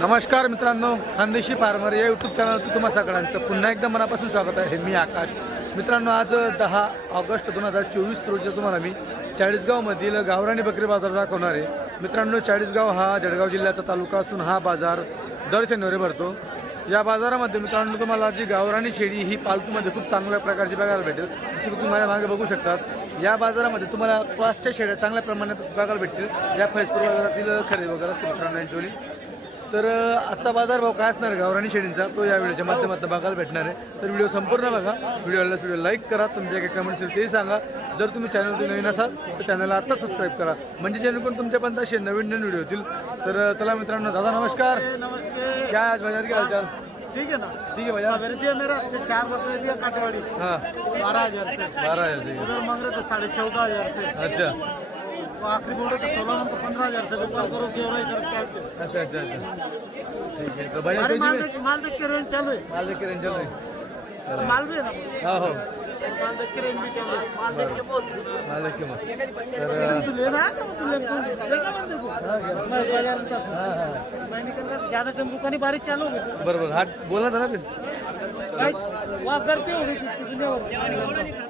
नमस्कार मित्रांनो खानदेशी फार्मर या यूट्यूब चॅनल तुम्हा सगळ्यांचं पुन्हा एकदा मनापासून स्वागत आहे. मी आकाश. मित्रांनो आज दहा ऑगस्ट दोन हजार चोवीस रोजी तुम्हाला मी चाळीसगावमधील गावराणी बकरी बाजार दाखवणार आहे. मित्रांनो चाळीसगाव हा जळगाव जिल्ह्याचा तालुका असून हा बाजार दर शनिवारी भरतो. या बाजारामध्ये मित्रांनो तुम्हाला जी गावराणी शेळी ही पालतूमध्ये खूप चांगल्या प्रकारची बघायला भेटेल. जसं की तुम्ही माझ्या मागे बघू शकतात. या बाजारामध्ये तुम्हाला क्लासच्या शेळ्या चांगल्या प्रमाणात बघायला भेटतील. या फैसपूर बाजारातील खरेदी वगैरे असते मित्रांनो यांच्यावरी तर आजचा बाजार भाव काय असणार गावराणी शेळींचा? तो या व्हिडिओच्या माध्यमातून बघायला भेटणार आहे. तर व्हिडिओ संपूर्ण बघा. व्हिडिओला व्हिडिओ लाईक करा. तुमच्या काही कमेंट्स असतील तेही सांगा. जर तुम्ही चॅनलवर नवीन असाल तर चॅनलला आता सबस्क्राईब करा. म्हणजे जेणेकरून तुमच्यापर्यंत असे नवीन नवीन व्हिडिओ होतील तर चला मित्रांनो दादा नमस्कार. नमस्ते. क्या आज बाजार क्या हालचाल? ठीक है ना? ठीक है भैया सवेरे दिया मेरा से चार बकरे दिया काटेवाड़ी. हाँ. बारह हजार से. बारह हजार उधर मांग रहे थे साढ़े चौदह हजार से. अच्छा. वो आखिरी बोल रहे थे सोलह तो पंद्रह हजार से बिल्कुल करो क्यों रही? अच्छा अच्छा अच्छा. ठीक है तो अरे माल देख माल देख के रेंज चालू है माल देख के रेंज चल रही माल भी है ना हाँ हो. माल देख के रेंज भी चालू है माल देख के बोल. माल देख के तर तू लेना है तो तू ले तू लेना मत देखो मैं बाजार में था हाँ हाँ. मैं निकल रहा ज्यादा टेम्पो का नहीं बारिश चालू हो गई बरोबर. हा बोला था ना फिर वहाँ करते हो रही थी दुनिया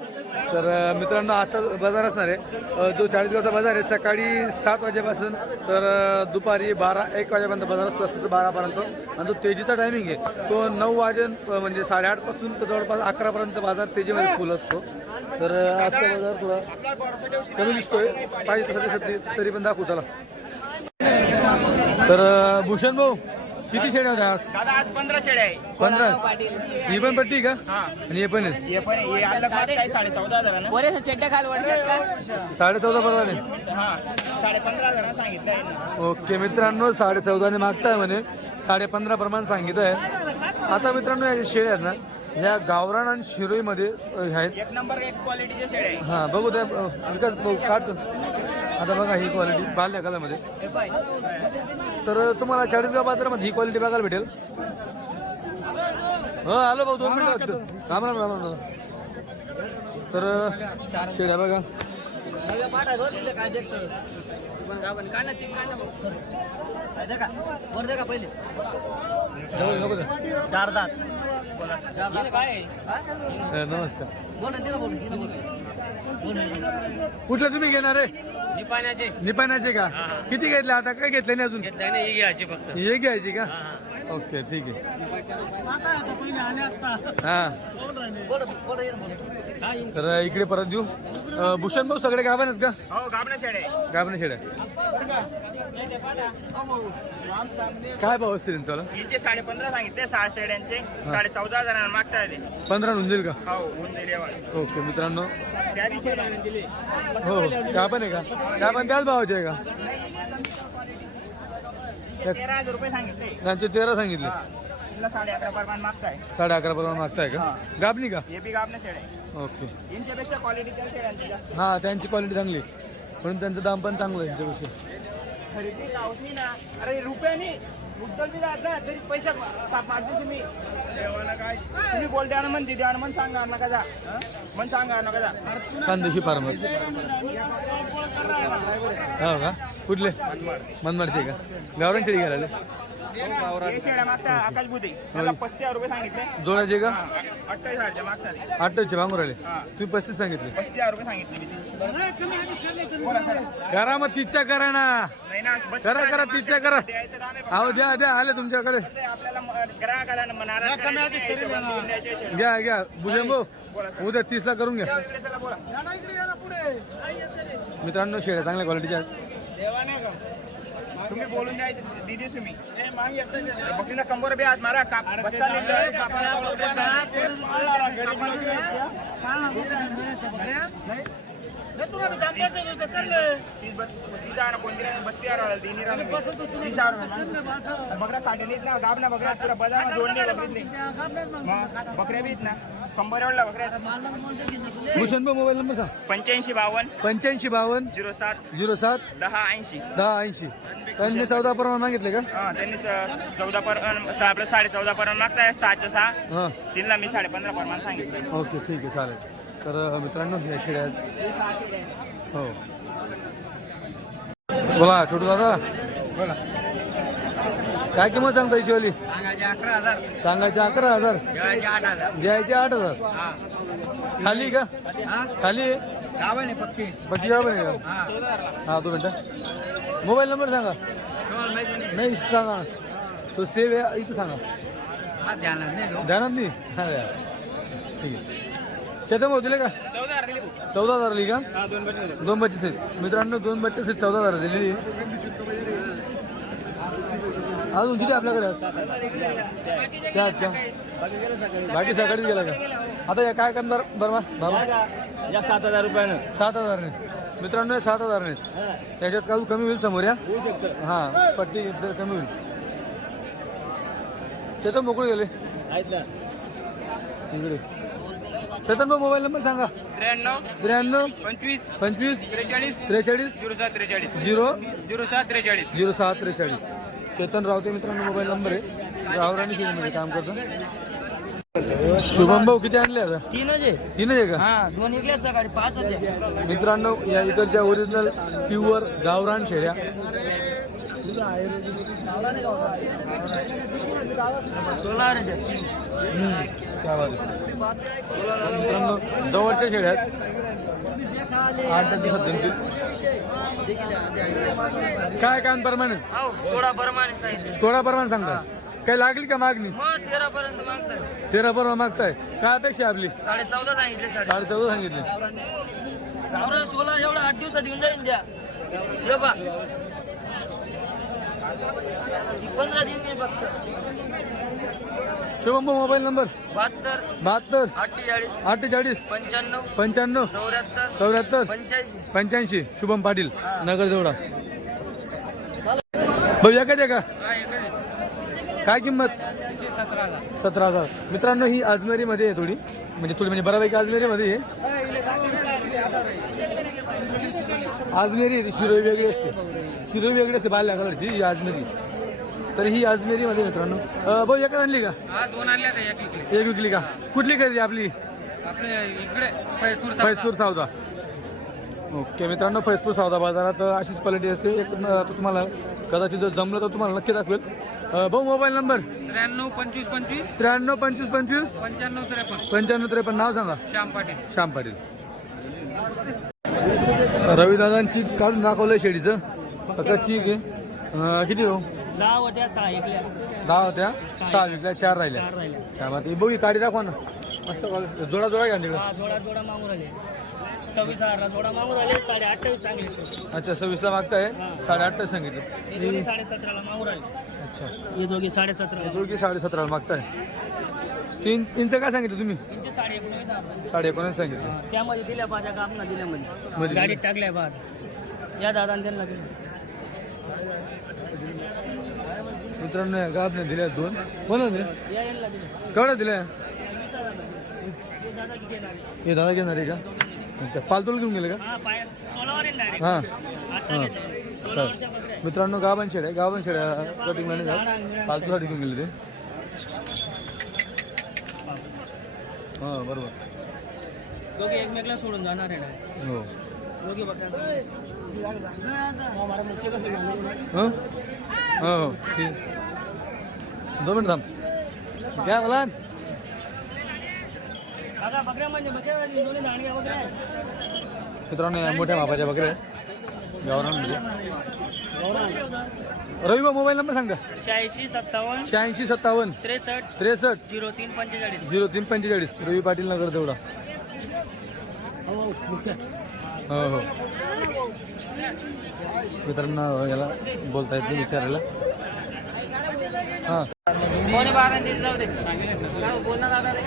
तर मित्रांनो आजचा बाजार असणार आहे. जो चाळीसगावचा बाजार आहे सकाळी सात वाजेपासून तर दुपारी बारा एक वाजेपर्यंत बाजार असतो असं बारापर्यंत. आणि जो तेजीचा टायमिंग आहे तो नऊ वाजे म्हणजे साडेआठपासून तर जवळपास अकरापर्यंत बाजार तेजीमध्ये फुल असतो. तर आजचा बाजार थोडा कमी दिसतोय. पाहिजे तसं तरी पण दाखवू चला. तर भूषण भाऊ किती शेड्या होत्या आज? दादा आज पंधरा शेळ्या आहे. पंधरा? ही पण पट्टी का? हा. आणि हे पण आहे? हे पण हे साडे चौदा हजार ना? खाल वाटतात का? साडे चौदा बरोबर आहे हा. साडे पंधरा हजार सांगितलं आहे. ओके मित्रांनो साडे चौदाने मागताय म्हणे. साडे पंधरा प्रमाण सांगितलं आहे आता मित्रांनो या शेळ्या आहेत ना या गावरान आणि शिरोईमध्ये अ, आहेत. एक नंबर एक क्वालिटीच्या शेळ्या आहे हां बघू त्या अ, विकास भाऊ काढतो. आता बघा ही क्वालिटी बाल्या कलामध्ये तर तुम्हाला चाळीसगाव बाजारामध्ये ही क्वालिटी बघायला भेटेल. हो आलो भाऊ दोन मिनिटं राम राम राम राम. तर अ, शेळ्या बघा. चार दात नमस्कार कुठलं तुम्ही घेणार आहे? निपाण्याचे. निपाण्याचे का? किती घेतले आता? काय घेतले नाही अजून? घेतलाय ही घ्यायची फक्त. हे घ्यायची का? ओके ठीक आहे. हा. हा तर इकडे परत देऊ. भूषण भाऊ सगळे गाभण आहेत का? हो आहे गाभण शेड्या काय भाव असतील यांच्याला हिचे साडे पंधरा सांगितले सहा शेळ्यांचे साडे चौदा हजार मागताय ते पंधरा होऊन जाईल का? हो होऊन. ओके मित्रांनो. त्या बी दिले हो पण आहे का? पण त्याच भावाचे आहे का? तेरा हजार रुपये सांगितले. त्यांचे तेरा सांगितले. साडे अकरा प्रमाण मागताय. साडे अकरा प्रमाण मागताय का? गाबणी का? हे बी गाबना शेळ्या आहे. ओके. यांच्यापेक्षा क्वालिटी त्या शेळ्यांची जास्त. हा त्यांची क्वालिटी चांगली आहे. म्हणून त्यांचं दाम पण चांगलं आहे यांच्यापेक्षा. खरेदी ना. अरे रुपयानी मुद्दल बी जात ना तरी पैसा मारते तुम्ही. तुम्ही बोलते ना मन दिदी मन सांगा नका जा मन सांगा नका जा खानदेशी फार्मर. हो का? कुठले? मनमाडचे का? गावरान शेळी घालायला. जोडायचे का? मागून राहिले. हा. तुम्ही पस्तीस सांगितले. करा मग तिच्या करा ना. नाही ना बत्तीस करा करा तिच्या करा. अहो द्या द्या आले तुमच्याकडे. घ्या घ्या. भाऊ उद्या तीसला करून घ्या. मित्रांनो शेळ्या चांगल्या क्वालिटीच्या आहेत. तुम्ही बोलून द्यायचे दिदी तुम्ही. बकरीला कंबर बी हात मारा काप बच्चा. बकऱ्या काढलेलीत ना गाब ना जोडणे मग बकऱ्या बीत ना. भूषण भाऊ मोबाईल नंबर सांग. पंच्याऐंशी बावन्न. पंच्याऐंशी बावन्न. झिरो सात. झिरो सात. दहा ऐंशी. दहा ऐंशी. त्यांनी चौदा प्रमाण मागितले का? हा त्यांनी च- चौदा पर अं, आपलं साडे चौदा पर्यंत मागताय सहाच्या सहा. हां. तिला मी साडे पंधरा प्रमाण सांगितलं ओके ठीक आहे चालेल. तर अ, मित्रांनो या शेळ्या आहेत. हो. बोला छोटू दादा. बोला. काय किंमत सांगता हिशोली सांगायचे अकरा हजार. सांगायचे अकरा हजार. जेवायचे आठ हजार. द्यायचे आठ हजार. हा. खाली का? हा? खाली? आहे गाव पक्की. बाकी का? हा. हा दोन मिनटं. मोबाईल नंबर सांगा. तुम्हाला माहिती नाही. नाही सांगा. तो सेव आहे इथं सांगा. हा ध्यानात नाही तो. ध्यानात नाही? हा. ठीक आहे. चेतन भाऊ दिले का? चौदा हजार दिले. का? हा दोन आहेत मित्रांनो दोन आहेत चौदा हजार दिलेली आहे. अजून किती आपल्याकडे? बाकी सकाळीच गेला का? आता या काय करणार बर्मा बाबा? या सात हजार रुपयानं. सात हजार नाही मित्रांनो सात हजार नाही त्याच्यात काही कमी होईल समोर या? होऊ शकतं. हा पट्टी कमी होईल. चेतन मोकळे गेले. आहेत ना. इकडे चेतन भाऊ मोबाईल नंबर सांगा. त्र्याण्णव त्र्याण्णव पंचवीस पंचवीस त्रेचाळीस त्रेचाळीस झिरो सात त्रेचाळीस. झिरो झिरो सात त्रेचाळीस. झिरो सहा त्रेचाळीस. चेतन रावते मित्रांनो मोबाईल नंबर आहे. गावराणी शेतीमध्ये काम करतो. शुभम भाऊ किती आणले आता? तीन आहे. तीनच आहे का? हा दोन इकल्या सकाळी पाच होत्या मित्रांनो या इकडच्या ओरिजिनल प्युअर गावरान शेळ्या आहे. मित्रांनो जवळच्या शेळ्या आहेत. आठ दहा दिवसात जमतील काय काम प्रमाणे सोळा सांगितलं. सोळा प्रमाण सांगता काही लागली का मागणी? मग तेरा पर्यंत मागताय. तेरा परवा मागताय. काय अपेक्षा आपली? साडे चौदा सांगितले साडे चौदा सांगितले. तुला एवढं आठ दिवसात येऊन जाईन द्या. पंधरा दिन फक्त शुभम भाऊ मोबाईल नंबर? बहात्तर बहात्तर अठ्ठेचाळीस अठ्ठेचाळीस पंच्याण्णव पंच्याण्णव चौऱ्याहत्तर चौऱ्याहत्तर पंच्याऐंशी. पंच्याऐंशी. शुभम पाटील नगर देवडा भाऊ एकाच आहे का? काय किंमत? सतरा हजार. मित्रांनो ही अजमेरीमध्ये आहे थोडी. म्हणजे थोडी म्हणजे बऱ्यापैकी अजमेरीमध्ये आहे. अजमेरी शिरोई वेगळी असते. शिरोई वेगळी असते बाल्या कलरची ही अजमेरी. तर ही अजमेरीमध्ये आहे मित्रांनो. अं, भाऊ एकाच आणली का? हा दोन आणल्या त्या एक इकडे. एक विकली का? कुठली खरेदी आपली? आपले इकडे फैजपूर सौदा ओके मित्रांनो फैजपूर सौदा बाजारात अशीच क्वालिटी असते. एक न- तुम्हाला कदाचित जर जमलं तर तुम्हाला नक्की दाखवेल. अं, भाऊ मोबाईल नंबर? त्र्याण्णव पंचवीस पंचवीस. त्र्याण्णव पंचवीस पंचवीस. पंच्याण्णव त्रेपन्न. पंच्याण्णव त्रेपन्न. नाव सांगा. श्याम पाटील. श्याम पाटील. रविदादांची काढून दाखवलं शेडीचं. आता चीक आहे. अं, किती हो दहा होत्या सहा ऐकल्या दहा होत्या सहा विकल्या चार राहिल्या चार राहिल्या. त्या मग बघी काढी दाखवा ना. मस्त. जोडा जोडा घ्या तिकडं. हा जोडा जोडा मागून राहिले. सव्वीस हजारला जोडा मागून साडे अठ्ठावीस सांगले शेवटी. अच्छा सव्वीसला मागताय? साडे आठ सांगितलं. हे साडे सतराला मागून अच्छा. हे दोघी साडे सतराला मागताय. तीन इंच काय सांगितलं तुम्ही? त्यांचे साडे हजार. साडे एकोणीस सांगितलं. हा, त्यामध्ये दिल्या पाहिजे का? आपला दिल्यामध्ये मध्ये. गाडीत टाकल्या बाद. या दादा त्यांना मित्रांनो या गाबने दिल्या दोन. दिल्या? यांना दिलं केवढ्या दिल्या? हजारला. हे दादा घेणार आहे का? अच्छा पालतोल घेऊन गेले का? हा. हां. आहे. मित्रांनो गाभण शेड्या गाभण शेड्या कटिंग नाही जात पालतोसाठी घेऊन गेले ते. हां बरोबर. दोघे एकमेकला सोडून जाणार आहे दोघे? हं? हो. हो. ठीक. दोन मिनिट थांब. काय बोला म्हणजे म्हणजे. मित्रांनो या मोठ्या मापाच्या बकऱ्या आहे. गावरांमध्ये रविबा मोबाईल नंबर सांगा. शहाऐंशी सत्तावन्न. शहाऐंशी सत्तावन्न. त्रेसष्ट. त्रेसष्ट. झिरो तीन पंचेचाळीस. झिरो तीन पंचेचाळीस. रवी पाटील नगर तेवढा. हो हो. मित्रांनो याला बोलता येत विचारायला. हां कोणी बारा दिली जाऊ दे. काय बोल ना दादा रे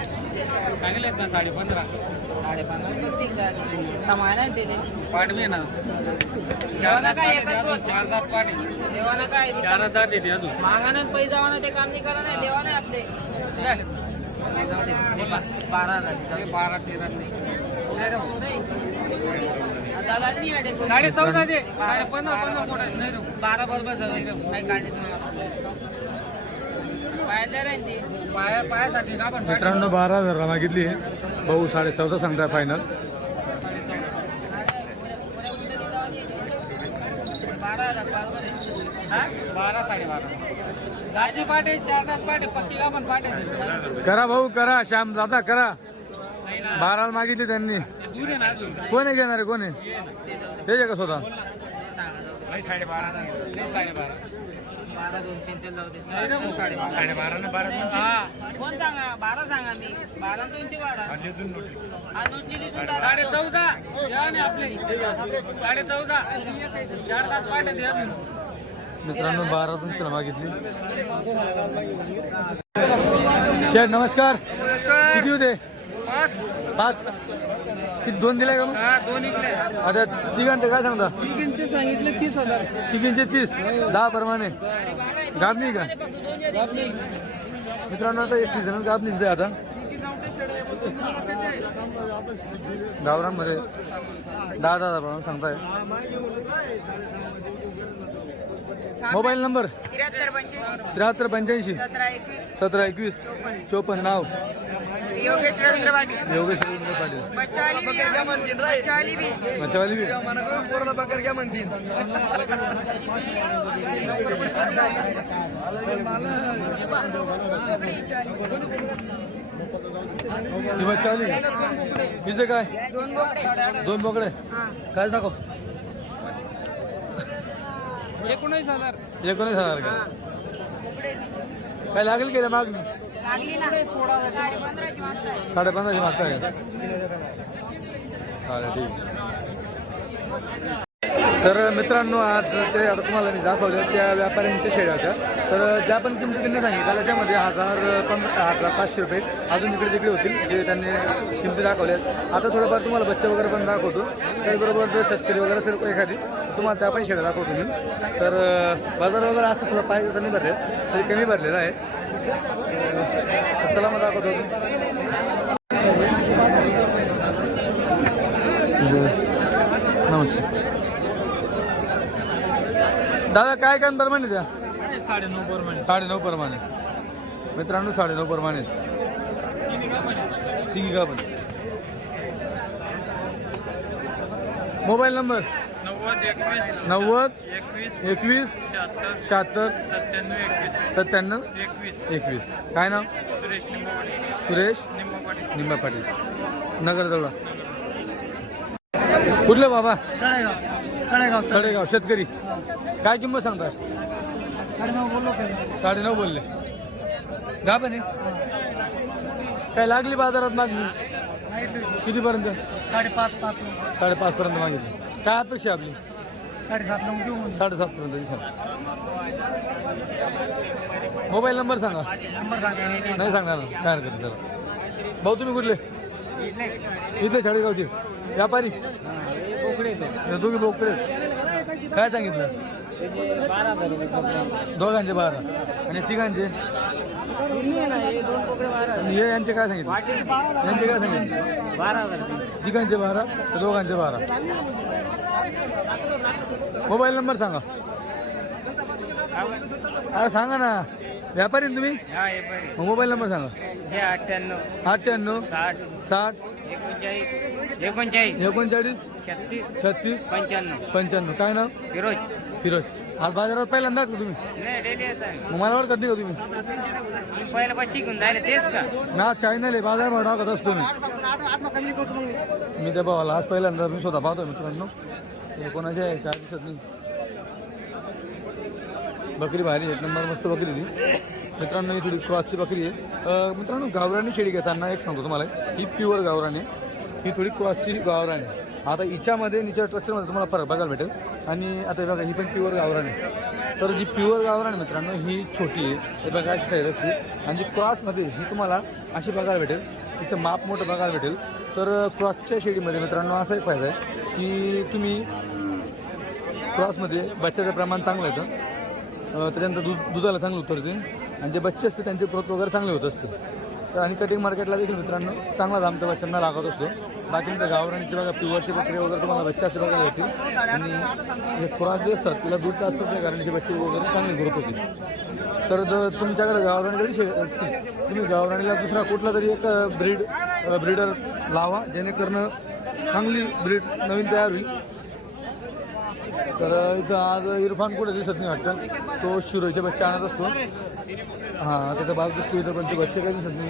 सांगितलेत ना साडे पंधरा. साडे पंधरा. कमाय नाही दिली पाठवे ना. चार दात पाठी देवानं काय चार दात येते अजून. मागानं पैसा ते काम नाही करा नाही देवा नाही आपले. बारा हजार. बारा तेरा. साडे चौदा दे. साडे पंधरा पंधरा. बारा बरोबर दे. काही काळजी नाही. पायातल्या रे ती. पाया पायासाठी का पण मित्रांनो बारा हजार मागितली आहे. भाऊ साडे चौदा सांगताय फायनल करा भाऊ करा. श्याम दादा करा. बाराला मागितली त्यांनी. कोण आहे घेणार कोण आहे? हे का स्वतः? साडेबारा साडेबारा. बारा दोनशे ते जाऊ दे. साडेबारा बारा हा. कोण सांगा? बारा सांगा मी. बारा दोनशे हा साडे चौदा. या ना आपले साडे चौदा. चार तास पाठे द्या. मित्रांनो बारा मागितली. शेठ नमस्कार. किती होते? पाच. किती दोन दिले का मग? हा दोन इकडे. आता तिघांचे काय सांगता? तिघींचे सांगितले तीस हजार. तिघींचे तीस. दहा प्रमाणे. गाबणी का? मित्रांनो आता सीझन गाबणीच आहे आता. गावरांमध्ये दहा दहा प्रमाणे सांगताय. Mobile number? त्र्याहत्तर पंच्याऐंशी. सतरा एकवीस. चोपन्न. नाव. योगेश रवींद्र पाटील. योगेश रवींद्र पाटील. बी. हिचं काय? दोन बोकडे. दोन बोकडे. काय दाखव. एकोणीस हजार एकोणीस हजार का काय लागेल की रे मागणी लागली ना साडे पंधराची मागताय साडे पंधराशे मागताय चालेल ठीक तर मित्रांनो आज ते आता तुम्हाला मी दाखवलं त्या व्यापाऱ्यांच्या शेळ्या होत्या. तर ज्या पण किमती त्यांनी सांगितल्या त्याच्यामध्ये हजार पंधरा हजार पाचशे रुपये अजून इकडे तिकडे होतील जे त्यांनी किमती दाखवल्या आता थोडंफार तुम्हाला बच्चे वगैरे पण दाखवतो. त्याचबरोबर जर शेतकरी वगैरे असेल एखादी तुम्हाला त्या पण शेळ्या दाखवतो मी. तर बाजार वगैरे असं थोडं पाहिजे असं नाही भरले तरी कमी भरलेलं आहे. त्याला चला मग दाखवतो. दादा काय काय प्रमाणे द्या? साडे नऊ प्रमाणे साडेनऊ प्रमाणे मित्रांनो साडेनऊ प्रमाणे तिघी का पण मोबाईल नंबर? नव्वद एकवीस शहात्तर सत्त्याण्णव एकवीस काय नाव? सुरेश निंबा पाटील नगरजवळ कुठलं बाबा? कळेगाव तळेगाव शेतकरी. काय किंमत सांगताय? कळेगाव बोललो साडेनऊ बोलले. गा पण काय लागली बाजारात मागणी? कितीपर्यंत? साडेपाच पाच. साडेपाच पर्यंत मागितली. काय अपेक्षा आपली? साडेसात नऊ देऊ साडेसात पर्यंत दिसा मोबाईल नंबर सांगा. नंबर सांगा. नाही सांगणार. ना काय हरकत नाही चला. भाऊ तुम्ही कुठले? इथले चाळीगावचे व्यापारी? हे. दोघे बोकडे काय सांगितलं? दोघांचे बारा. आणि तिघांचे? हे यांचे काय सांगितलं? यांचे काय सांगितलं? बारा तिघांचे बारा तर दोघांचे बारा. मोबाईल नंबर सांगा. अरे सांगा ना. व्यापारी ना तुम्ही? मोबाईल नंबर सांगा. अठ्ठ्याण्णव. अठ्ठ्याण्णव साठ. साठ एकोणचाळीस. एकोणचाळीस. छत्तीस. छत्तीस. पंच्याण्णव. पंच्याण्णव. काय नाव? फिरोज. फिरोज. आज बाजारात पहिल्यांदा का तुम्ही? नाही मग मला ओळखत नाही का तुम्ही? पहिलं पण शिकून जायला तेच का? ना चॅनल आहे. बाजार भाव टाकत असतो मी. मी त्या भावाला आज पहिल्यांदा मी स्वतः पाहतो मित्रांनो. ते कोणाचे आहे? काय दिसत नाही. बकरी भारी एक नंबर मस्त बकरी ती. मित्रांनो ही थोडी क्रॉसची बकरी आहे. अं, मित्रांनो गावरानी शेळी घेताना एक सांगतो तुम्हाला. ही प्युअर गावरानी आहे. ही थोडी क्रॉसची गावरान आहे. आता हिच्यामध्ये हिच्या स्ट्रक्चरमध्ये तुम्हाला फरक बघायला भेटेल. आणि आता बघा ही पण प्युअर गावरान आहे. तर जी प्युअर गावरान मित्रांनो ही छोटी आहे. हे बघा अशी असते आणि जी क्रॉसमध्ये ही तुम्हाला अशी बघायला भेटेल. तिचं माप मोठं बघायला भेटेल. तर क्रॉसच्या शेडीमध्ये मित्रांनो असा एक फायदा आहे की तुम्ही क्रॉसमध्ये बच्च्याचं प्रमाण चांगलं येतं. त्याच्यानंतर दूध दुधाला चांगलं उतरते आणि जे बच्चे असते त्यांचे ग्रोथ वगैरे चांगले होत असते तर आणि कटिंग मार्केटला देखील मित्रांनो चांगला दाम त्या बच्चांना लागत असतो. बाकी त्या गावरांची बघा पिवरची बकरी वगैरे तुम्हाला बच्चा असे बघायला येतील आणि हे क्रॉस जे असतात तिला दूध जास्त असते गारांची बच्ची बच्चे वगैरे चांगली ग्रोथ होती. तर जर तुमच्याकडे गावराणी जरी शे असतील. तुम्ही गावराणीला दुसरा कुठला तरी एक ब्रीड ब्रीडर लावा जेणेकरून चांगली ब्रीड नवीन तयार होईल. तर इथं आज इरफान कुठे दिसत नाही वाटतं. तो शिरोईचे बच्चे आणत असतो. हां त्याचा भाग दिसतो इथं पण ते बच्चे काही दिसत नाही?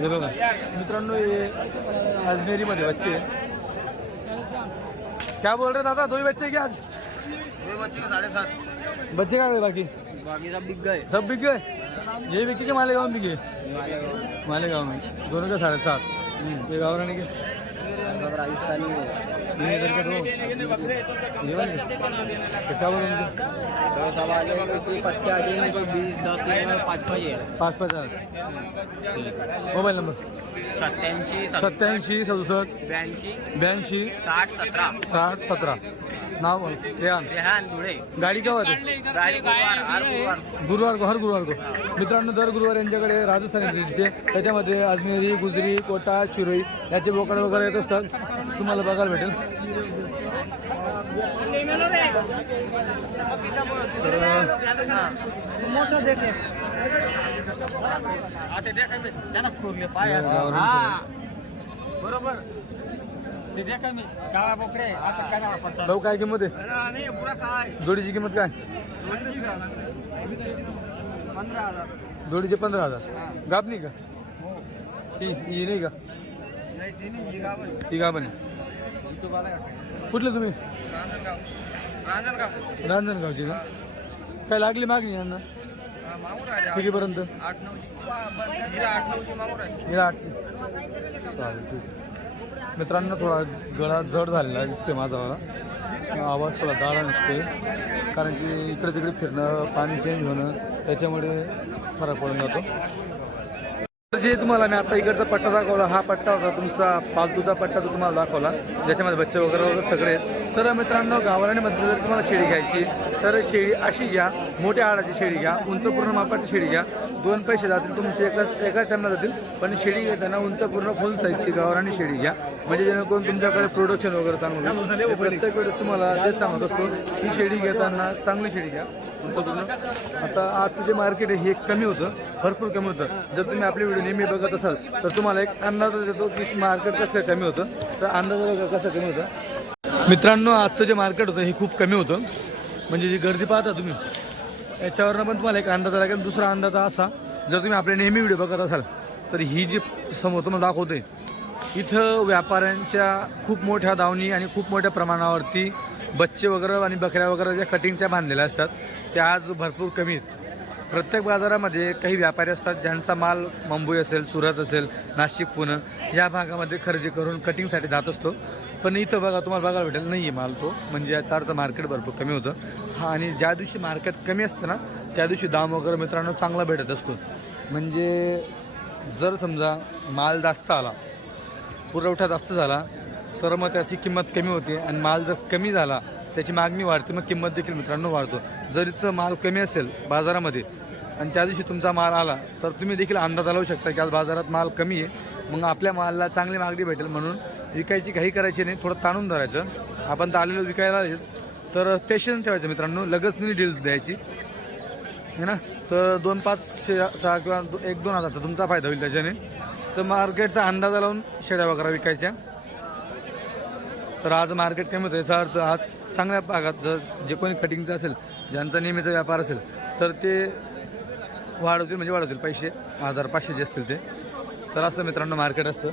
हे बघा. मित्रांनो हे अजमेरीमध्ये बच्चे. क्या बोल रहे दादा? दो ही बच्चे क्या आज? बच्चे क्या गए बाकी? बाकी सब बिक गए. सब बिक गए? ये बिके के मालेगांव में बिके मालेगांव. में. दोनों का साढ़े सात ये गावरानी के राजस्थानी सब आ पत्ते आ बीस दस पाँच पाँच है पाच पाच मोबाईल नंबर? सत्याऐंशी सत्याऐंशी सदुसष्ट ब्याऐंशी ब्याऐंशी साठ सतरा. साठ सतरा. नाव बोल रेहान. रेहान धुळे. गाडी केव्हा होते? गाडी गुरुवार हर गुरुवार. गुरुवार को हर गुरुवार को. मित्रांनो दर गुरुवार यांच्याकडे राजस्थानी ब्रीडचे त्याच्यामध्ये अजमेरी गुजरी कोटा शिरोई याचे बोकड वगैरे येत असतात. तुम्हाला बघायला भेटेल. बरोबर. ते द्या कमी काळा बोकडे असं करा आपण. भाऊ काय किंमत आहे? काय? जोडीची किंमत काय? पंधरा हजार. जोडीचे पंधरा हजार. गाब नाही का? ती ही नाही का? नाही तिन्ही ही. ती गाब नाही ही तो बाला आहे. कुठले तुम्ही? रांजणगाव. रांजणगाव. रांजणगावची का? काय लागली मागणी यांना? हा, माहूर आहे कितीपर्यंत? आठ नऊ हिला आठ नऊची माहूर आहे हिला आठशे चालेल ठीक मित्रांनो थोडा गळा जड झालेला दिसतोय माझा मला आवाज थोडा दाडा निघते कारण की इकडे तिकडे फिरणं पाणी चेंज होणं त्याच्यामुळे फरक पडून जातो. जे तुम्हाला मी आता इकडचा पट्टा दाखवला हा पट्टा होता तुमचा पालतूचा पट्टा तो तुम्हाला दाखवला ज्याच्यामध्ये बच्चे वगैरे वगैरे सगळे आहेत. तर मित्रांनो गावराणीमध्ये जर तुम्हाला शेळी घ्यायची तर शेळी अशी घ्या मोठ्या हाडाची शेळी घ्या उंच पूर्ण मापाची शेळी घ्या. दोन पैसे जातील तुमचे एकाच एका टाईमला जातील पण शेळी घेताना उंच पूर्ण फुल साईजची गावराणी शेळी घ्या. म्हणजे जेणेकरून तुमच्याकडे प्रोडक्शन वगैरे चांगलं प्रत्येक वेळेस तुम्हाला तेच सांगत असतो ही शेळी घेताना चांगली शेळी घ्या. उंच पूर्ण. आता आजचं जे मार्केट आहे हे कमी होतं भरपूर कमी होतं. जर तुम्ही आपली व्हिडिओ नेहमी बघत असाल तर तुम्हाला एक अंदाज देतो की मार्केट कसं काय कमी होतं. तर अंदाज बघा कसं कमी होतं. मित्रांनो आजचं जे मार्केट होतं हे खूप कमी होतं. म्हणजे जी गर्दी पाहता तुम्ही याच्यावरनं पण तुम्हाला एक अंदाज आला कारण दुसरा अंदाज असा जर तुम्ही आपले नेहमी व्हिडिओ बघत असाल तर ही जी समोर तुम्हाला दाखवते इथं व्यापाऱ्यांच्या खूप मोठ्या दावणी आणि खूप मोठ्या प्रमाणावरती बच्चे वगैरे आणि बकऱ्या वगैरे ज्या कटिंगच्या बांधलेल्या असतात त्या आज भरपूर कमी आहेत. प्रत्येक बाजारामध्ये काही व्यापारी असतात ज्यांचा माल मुंबई असेल सुरत असेल नाशिक पुणे या भागामध्ये खरेदी करून कटिंगसाठी जात असतो. पण इथं बघा तुम्हाला बघायला भेटेल नाही आहे माल तो. म्हणजे याचा अर्थ मार्केट भरपूर कमी होतं. हा आणि ज्या दिवशी मार्केट कमी असतं ना त्या दिवशी दाम वगैरे मित्रांनो चांगला भेटत असतो. म्हणजे जर समजा माल जास्त आला पुरवठा जास्त झाला तर मग त्याची किंमत कमी होते. आणि माल जर कमी झाला त्याची मागणी वाढते मग किंमत देखील मित्रांनो वाढतो. जर इथं माल कमी असेल बाजारामध्ये आणि त्या दिवशी तुमचा माल आला तर तुम्ही देखील अंदाज लावू शकता की आज बाजारात माल कमी आहे. मग आपल्या मालाला चांगली मागणी भेटेल म्हणून विकायची काही करायची नाही थोडं ताणून धरायचं. आपण तर आलेलो विकायला तर पेशन्स ठेवायचं मित्रांनो लगेच नाही डील द्यायची. है ना? तर दोन पाच किंवा एक दोन हजारचा तुमचा फायदा होईल त्याच्याने. तर मार्केटचा अंदाजा लावून शेड्या वगैरे विकायच्या. तर आज मार्केट कमी होतं याचा अर्थ आज चांगल्या भागात जर जे कोणी कटिंगचं असेल ज्यांचा नेहमीचा व्यापार असेल तर ते वाढवतील म्हणजे वाढवतील पैसे. हजार पाचशे जे असतील ते. तर असं मित्रांनो मार्केट असतं.